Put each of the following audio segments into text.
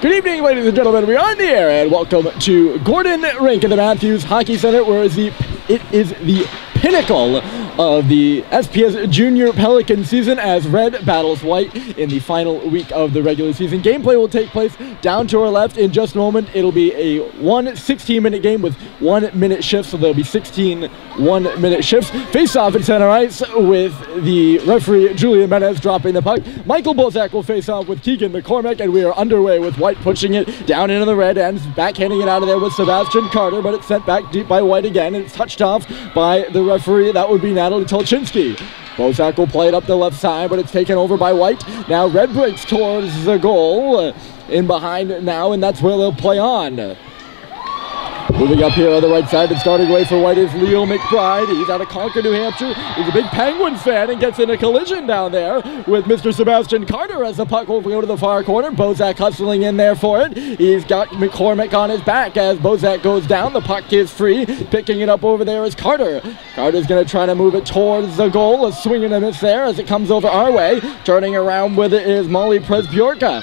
Good evening, ladies and gentlemen. We are in the air, and welcome to Gordon Rink at the Matthews Hockey Center, where it is the pinnacle of the SPS Junior Pelican season as Red battles White in the final week of the regular season. Gameplay will take place down to our left in just a moment. It'll be a 16-minute game with 1-minute shifts, so there'll be 16 1-minute shifts. Face off at center ice with the referee Julian Menez dropping the puck. Michael Bozak will face off with Keegan McCormick, and we are underway with White pushing it down into the red end, backhanding it out of there with Sebastian Carter, but it's sent back deep by White again, and it's touched off by the referee. That would be Natalie Tolchinsky. Bozak will play it up the left side, but it's taken over by White. Now Red breaks towards the goal, in behind now, and that's where they'll play on. Moving up here on the right side and starting away for White is Leo McBride. He's out of Concord, New Hampshire. He's a big Penguins fan and gets in a collision down there with Mr. Sebastian Carter as the puck will go to the far corner. Bozak hustling in there for it. He's got McCormick on his back as Bozak goes down. The puck is free. Picking it up over there is Carter. Carter's going to try to move it towards the goal. A swing and a miss there as it comes over our way. Turning around with it is Molly Presbjorka.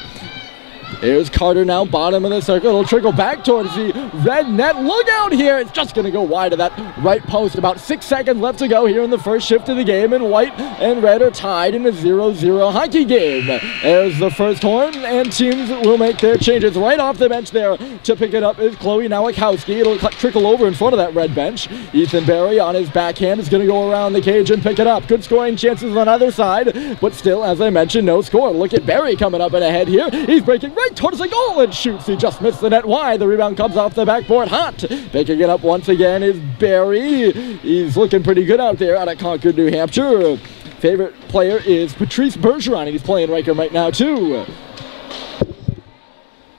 Here's Carter now, bottom of the circle. It'll trickle back towards the red net. Look out here. It's just going to go wide of that right post. About 6 seconds left to go here in the first shift of the game, and White and Red are tied in a 0-0 hockey game. There's the first horn, and teams will make their changes. Right off the bench there to pick it up is Chloe Nowakowski. It'll trickle over in front of that red bench. Ethan Berry on his backhand is going to go around the cage and pick it up. Good scoring chances on either side, but still, as I mentioned, no score. Look at Berry coming up and ahead here. He's breaking right towards the goal and shoots. He just missed the net wide. The rebound comes off the backboard hot. Picking it up once again is Barry. He's looking pretty good out there out of Concord, New Hampshire. Favorite player is Patrice Bergeron, and he's playing Rink right now too.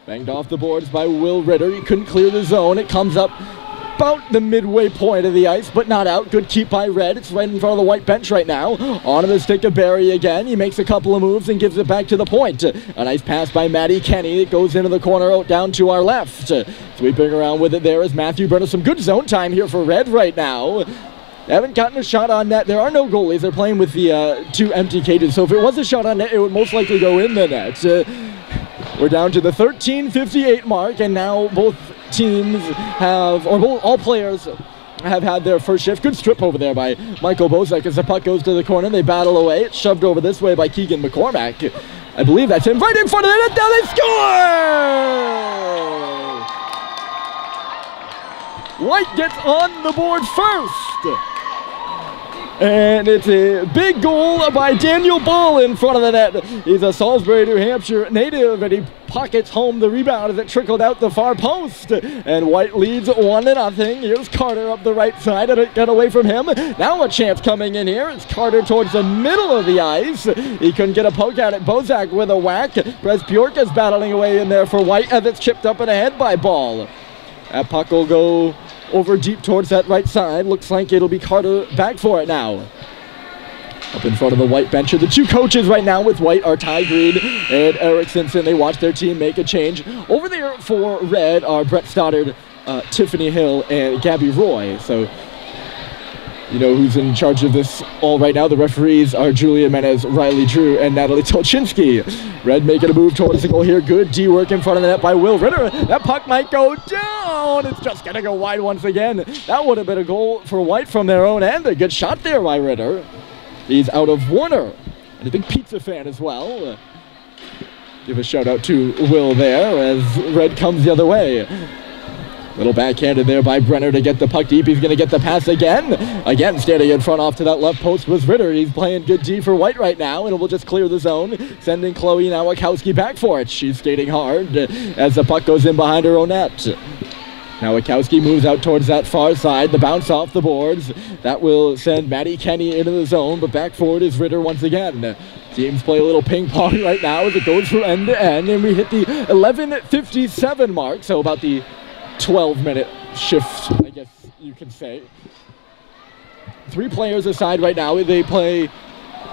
Banged off the boards by Will Ritter. He couldn't clear the zone. It comes up about the midway point of the ice, but not out. Good keep by Red. It's right in front of the White bench right now. Onto the stick of Barry again. He makes a couple of moves and gives it back to the point. A nice pass by Maddie Kenny. It goes into the corner out down to our left. Sweeping around with it there is Matthew Brenner. Some good zone time here for Red right now. They haven't gotten a shot on net. There are no goalies. They're playing with the two empty cages. So if it was a shot on net, it would most likely go in the net. We're down to the 13:58 mark, and now both teams have, or all players have had their first shift. Good strip over there by Michael Bozak as the puck goes to the corner. They battle away. It's shoved over this way by Keegan McCormack. I believe that's him right in front of the net. Now they score! White gets on the board first. And it's a big goal by Daniel Ball in front of the net. He's a Salisbury, New Hampshire native, and he pockets home the rebound as it trickled out the far post. And White leads 1-0. Here's Carter up the right side, and it got away from him. Now a chance coming in here. It's Carter towards the middle of the ice. He couldn't get a poke at it. Bozak with a whack. Presbjorka's battling away in there for White as it's chipped up and ahead by Ball. That puck will go over deep towards that right side. Looks like it'll be Carter back for it now. Up in front of the White bench. The two coaches right now with White are Ty Green and Eric Simpson. They watch their team make a change. Over there for Red are Brett Stoddard, Tiffany Hill, and Gabby Roy. So you know who's in charge of this all right now. The referees are Julia Menez, Riley Drew, and Natalie Tolchinsky. Red making a move towards the goal here. Good D work in front of the net by Will Ritter. That puck might go down. It's just going to go wide once again. That would have been a goal for White from their own end. A good shot there by Ritter. He's out of Warner, and a big pizza fan as well. Give a shout out to Will there as Red comes the other way. Little backhanded there by Brenner to get the puck deep. He's going to get the pass again. Again, standing in front off to that left post was Ritter. He's playing good D for White right now, and it will just clear the zone, sending Chloe Nowakowski back for it. She's skating hard as the puck goes in behind her own net. Nowakowski moves out towards that far side. The bounce off the boards. That will send Maddie Kenny into the zone, but back forward is Ritter once again. Teams play a little ping pong right now as it goes from end to end, and we hit the 11:57 mark, so about the 12-minute shift, I guess you can say. 3 players aside right now. They play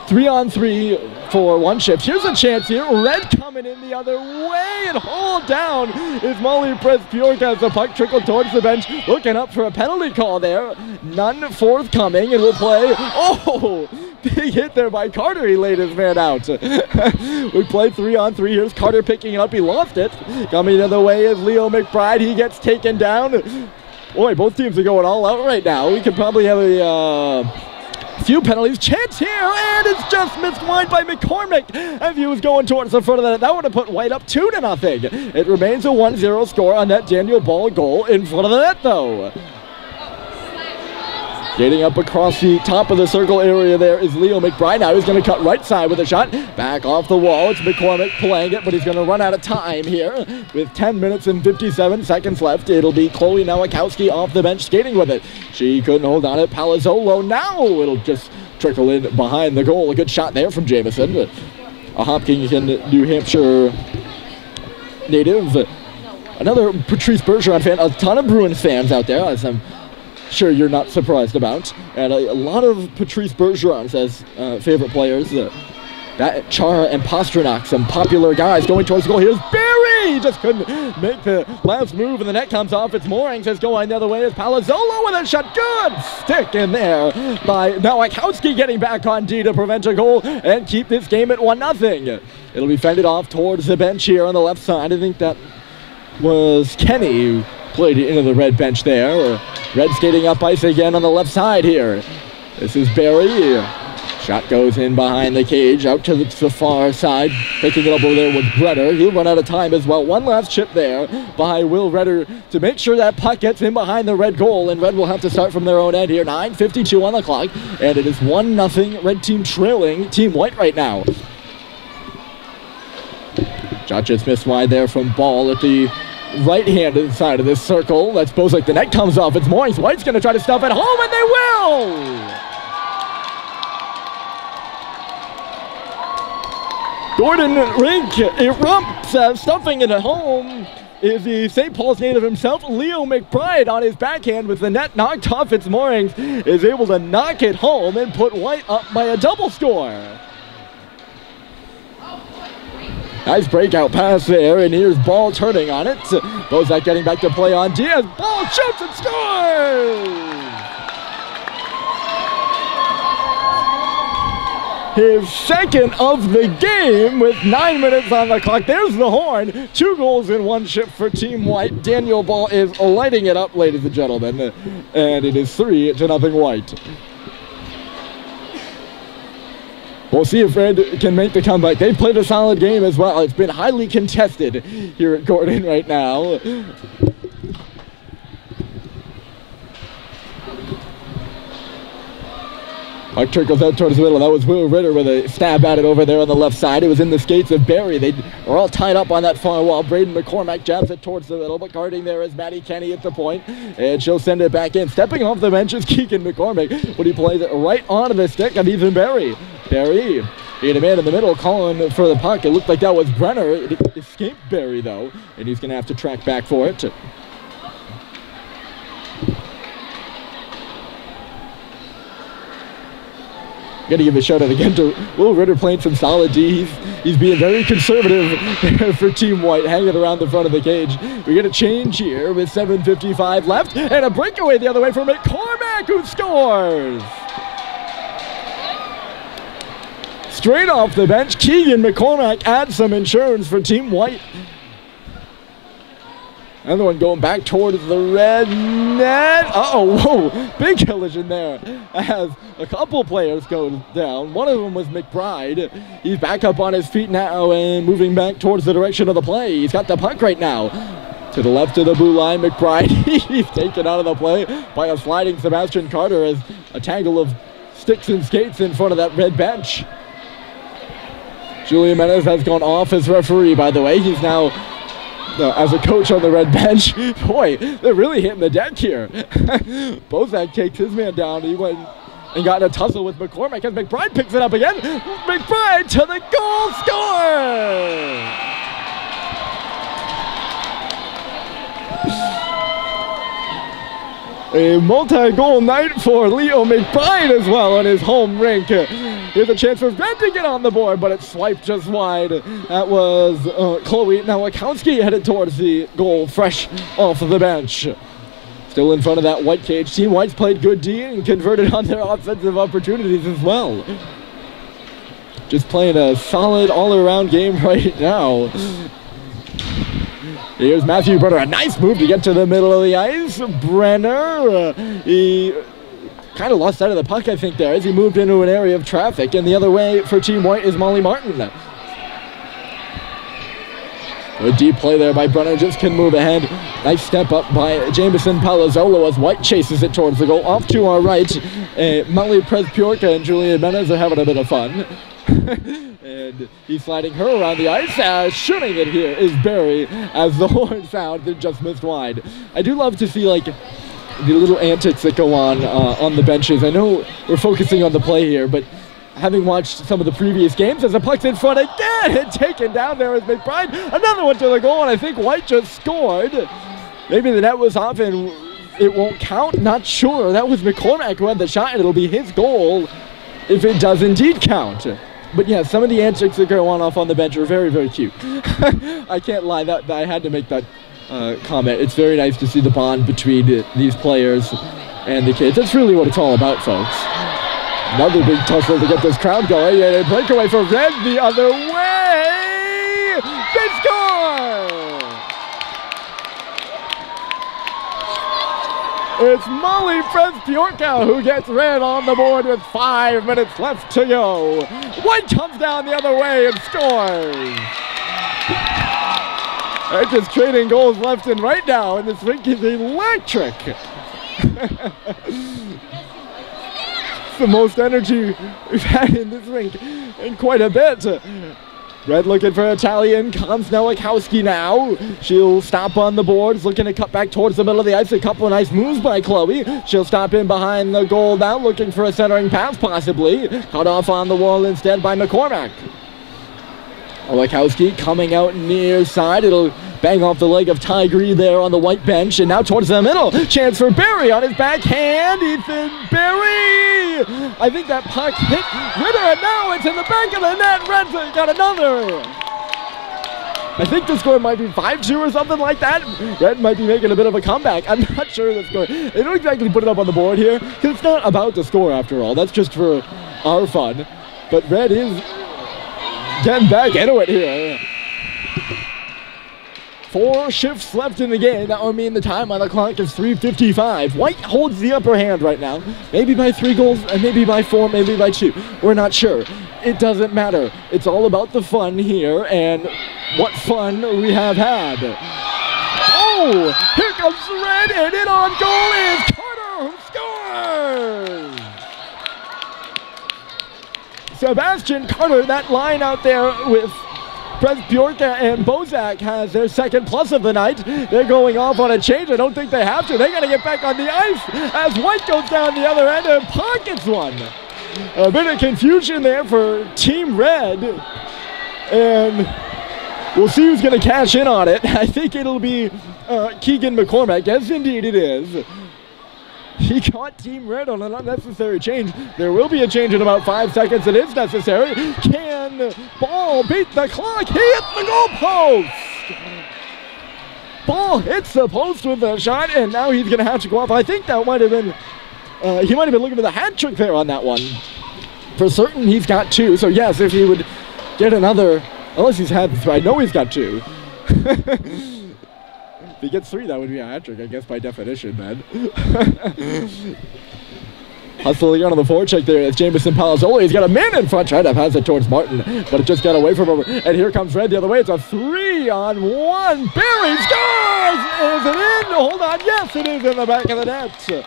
3-on-3 for one shift. Here's a chance here. Red coming in the other way and hauled down is Molly Presbjorka as the puck trickled towards the bench. Looking up for a penalty call there. None forthcoming, and we'll play. Oh! Big hit there by Carter. He laid his man out. We play 3-on-3. Here's Carter picking it up. He lost it. Coming the other way is Leo McBride. He gets taken down. Boy, both teams are going all out right now. We could probably have a few penalties. Chance here, and it's just missed wide by McCormick as he was going towards the front of the net. That would have put White up 2-0. It remains a 1-0 score on that Daniel Ball goal in front of the net, though. Getting up across the top of the circle area there is Leo McBride. Now he's going to cut right side with a shot. Back off the wall. It's McCormick playing it, but he's going to run out of time here with 10 minutes and 57 seconds left. It'll be Chloe Nowakowski off the bench skating with it. She couldn't hold on it. Palazzolo now. It'll just trickle in behind the goal. A good shot there from Jamison. A Hopkins, New Hampshire native. Another Patrice Bergeron fan. A ton of Bruins fans out there, as I'm sure you're not surprised about. And a lot of Patrice Bergerons as favorite players. That Chara and Pasternak, some popular guys going towards the goal. Here's Barry! Just couldn't make the last move, and the net comes off. It's Moorings is going the other way. It's Palazzolo with a shot. Good stick in there by Nowakowski, getting back on D to prevent a goal and keep this game at 1-0. It'll be fended off towards the bench here on the left side. I think that was Kenny who played it into the red bench there. Red skating up ice again on the left side here. This is Barry. Shot goes in behind the cage, out to the far side. Picking it up over there with Redder. He'll run out of time as well. One last chip there by Will Redder to make sure that puck gets in behind the Red goal. And Red will have to start from their own end here. 9:52 on the clock. And it is 1-0 Red team trailing Team White right now. Shot just missed wide there from Ball at the right-handed side of this circle. That's Bozak. The net comes off. It's Moines. White's going to try to stuff it home, and they will! Gordon Rink erupts, stuffing it at home. Is the St. Paul's native himself, Leo McBride, on his backhand with the net knocked off. It's Moines is able to knock it home and put White up by a double score. Nice breakout pass there, and here's Ball turning on it. Bozak getting back to play on Diaz. Ball shoots and scores! His second of the game with 9 minutes on the clock. There's the horn. 2 goals in 1 shift for Team White. Daniel Ball is lighting it up, ladies and gentlemen. And it is 3-0 White. We'll see if Red can make the comeback. They've played a solid game as well. It's been highly contested here at Gordon right now. Puck trickles out towards the middle. That was Will Ritter with a stab at it over there on the left side. It was in the skates of Barry. They are all tied up on that far wall. Braden McCormack jabs it towards the middle, but guarding there is Maddie Kenny at the point. And she'll send it back in. Stepping off the bench is Keegan McCormick, but he plays it right onto the stick of Ethan Barry. Barry, he had a man in the middle calling for the puck. It looked like that was Brenner. It escaped Barry, though, and he's going to have to track back for it. Got to give a shout out again to Will Ritter playing some solid D. He's being very conservative for Team White, hanging around the front of the cage. We get a change here with 7:55 left, and a breakaway the other way from McCormack, who scores. Straight off the bench, Keegan McCormack adds some insurance for Team White. Another one going back towards the red net. Uh-oh, whoa, big collision there as a couple players go down. One of them was McBride. He's back up on his feet now and moving back towards the direction of the play. He's got the puck right now. To the left of the blue line, McBride, he's taken out of the play by a sliding Sebastian Carter as a tangle of sticks and skates in front of that red bench. Julian Menez has gone off as referee, by the way. He's now as a coach on the red bench. Boy, they're really hitting the deck here. Bozak takes his man down. He went and got in a tussle with McCormack as McBride picks it up again. McBride to the goal, score! A multi-goal night for Leo McBride as well on his home rink. Here's a chance for Red to get on the board, but it swiped just wide. That was Chloe Nowakowski headed towards the goal, fresh off of the bench. Still in front of that White cage. Team White's played good D and converted on their offensive opportunities as well. just playing a solid all-around game right now. Here's Matthew Brenner, a nice move to get to the middle of the ice. Brenner, he kind of lost sight of the puck, I think, there as he moved into an area of traffic. And the other way for Team White is Molly Martin. A deep play there by Brenner, just can move ahead. Nice step up by Jameson Palazzolo as White chases it towards the goal. Off to our right, Molly Prespiorka and Julia Menez are having a bit of fun. And he's sliding her around the ice. Shooting it here is Barry as the horn sound. They just missed wide. I do love to see like the little antics that go on the benches. I know we're focusing on the play here, but having watched some of the previous games, as the puck's in front again and taken down there is McBride. Another one to the goal, and I think White just scored. Maybe the net was off and it won't count. Not sure. That was McCormack who had the shot, and it'll be his goal if it does indeed count. But yeah, some of the antics that go on off on the bench are very, very cute. I can't lie, that I had to make that comment. It's very nice to see the bond between these players and the kids. That's really what it's all about, folks. Another big tussle to get this crowd going, and a breakaway for Red the other way. They score! It's Molly Prespiorka who gets Red on the board with 5 minutes left to go. White comes down the other way and scores. They're just trading goals left and right now, and this rink is electric. The most energy we've had in this rink in quite a bit. Red looking for Italian, Konsnelikowski now. She'll stop on the boards, looking to cut back towards the middle of the ice. A couple of nice moves by Chloe. She'll stop in behind the goal now, looking for a centering pass possibly. Cut off on the wall instead by McCormack. Olikowski coming out near side. It'll bang off the leg of Tigre there on the White bench. And now towards the middle. Chance for Barry on his backhand. Ethan Barry! I think that puck hit Ritter, and now it's in the back of the net. Red's got another. I think the score might be 5-2 or something like that. Red might be making a bit of a comeback. I'm not sure the score. They don't exactly put it up on the board here, because it's not about the score after all. That's just for our fun. But Red is getting back into it here. 4 shifts left in the game. That would mean the time on the clock is 3:55. White holds the upper hand right now. Maybe by 3 goals, and maybe by 4, maybe by 2. We're not sure. It doesn't matter. It's all about the fun here, and what fun we have had. Oh, here comes Red, and in on goal is Carter, who scores! Sebastian Carter, that line out there with Prespiorka and Bozak has their second plus of the night. They're going off on a change. I don't think they have to. They got to get back on the ice as White goes down the other end and pockets one. A bit of confusion there for Team Red. And we'll see who's going to cash in on it. I think it'll be Keegan McCormack. Yes, indeed it is. He caught Team Red on an unnecessary change. There will be a change in about 5 seconds. It is necessary. Can Ball beat the clock? He hits the goalpost. Ball hits the post with a shot, and now he's going to have to go off. I think that might have been, he might have been looking for the hat trick there on that one. For certain, he's got 2. So yes, if he would get another, unless he's had, I know he's got 2. If he gets 3, that would be a hat trick, I guess, by definition, man. Hustling out on the forecheck there. It's Jameson Palazzolo. He's got a man in front, trying to pass it towards Martin, but it just got away from him. And here comes Red the other way. It's a 3-on-1. Barry scores! Is it in? Hold on. Yes, it is in the back of the net.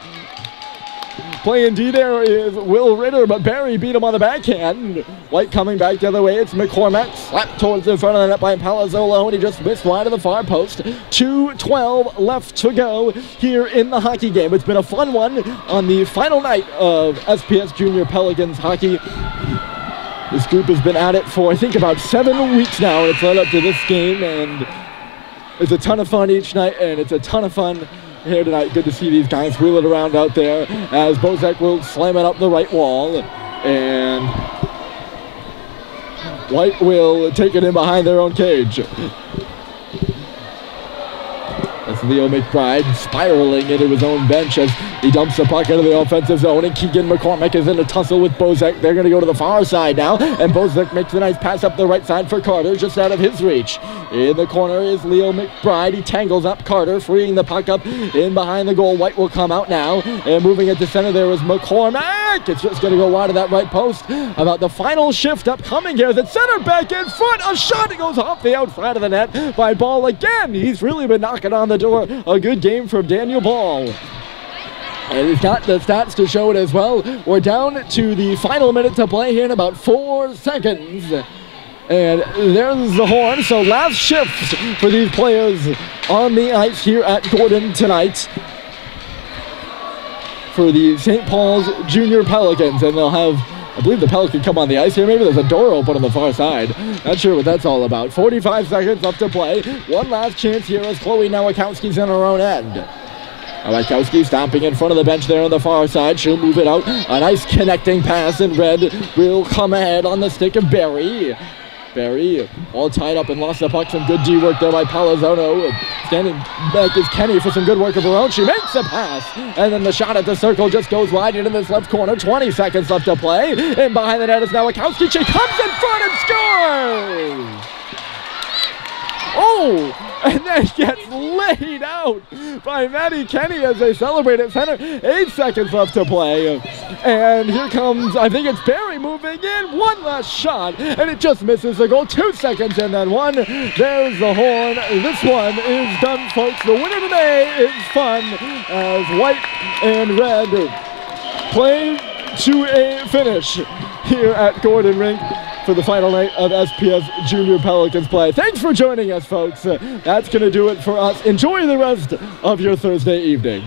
Playing D there is Will Ritter, but Barry beat him on the backhand. White coming back the other way. It's McCormack. Slapped towards the front of the net by Palazzolo, and he just missed wide of the far post. 2:12 left to go here in the hockey game. It's been a fun one on the final night of SPS Junior Pelicans hockey. This group has been at it for, I think, about 7 weeks now. It's led up to this game, and it's a ton of fun each night, and it's a ton of fun here tonight. Good to see these guys wheel it around out there as Bozak will slam it up the right wall, and White will take it in behind their own cage. This Leo McBride spiraling into his own bench as he dumps the puck into the offensive zone, and Keegan McCormick is in a tussle with Bozek. They're going to go to the far side now, and Bozek makes a nice pass up the right side for Carter, just out of his reach. In the corner is Leo McBride. He tangles up Carter, freeing the puck up in behind the goal. White will come out now, and moving it to center there is McCormick. It's just going to go wide of that right post. About the final shift upcoming here. The center back in front. A shot goes off the outside of the net by Ball again. He's really been knocking on the door. A good game from Daniel Ball. And he's got the stats to show it as well. We're down to the final minute to play here in about 4 seconds. And there's the horn. So last shift for these players on the ice here at Gordon tonight for the St. Paul's Junior Pelicans. And they'll have, I believe, the Pelican come on the ice here. Maybe there's a door open on the far side. Not sure what that's all about. 45 seconds left to play. One last chance here as Chloe Nowakowski's in her own end. Nowakowski stomping in front of the bench there on the far side. She'll move it out. A nice connecting pass, and Red will come ahead on the stick of Barry. Barry all tied up and lost the puck. Some good D work there by Palazzolo. Standing back is Kenny for some good work of her own. She makes a pass, and then the shot at the circle just goes wide into this left corner. 20 seconds left to play, and behind the net is Nowakowski. She comes in front and scores! Oh, and then gets laid out by Maddie Kenny as they celebrate at center. 8 seconds left to play. And here comes, I think it's Barry moving in. One last shot, and it just misses the goal. 2 seconds and then one. There's the horn. This one is done, folks. The winner today is fun as White and Red play to a finish here at Gordon Rink for the final night of SPS Junior Pelicans play. Thanks for joining us, folks. That's going to do it for us. Enjoy the rest of your Thursday evening.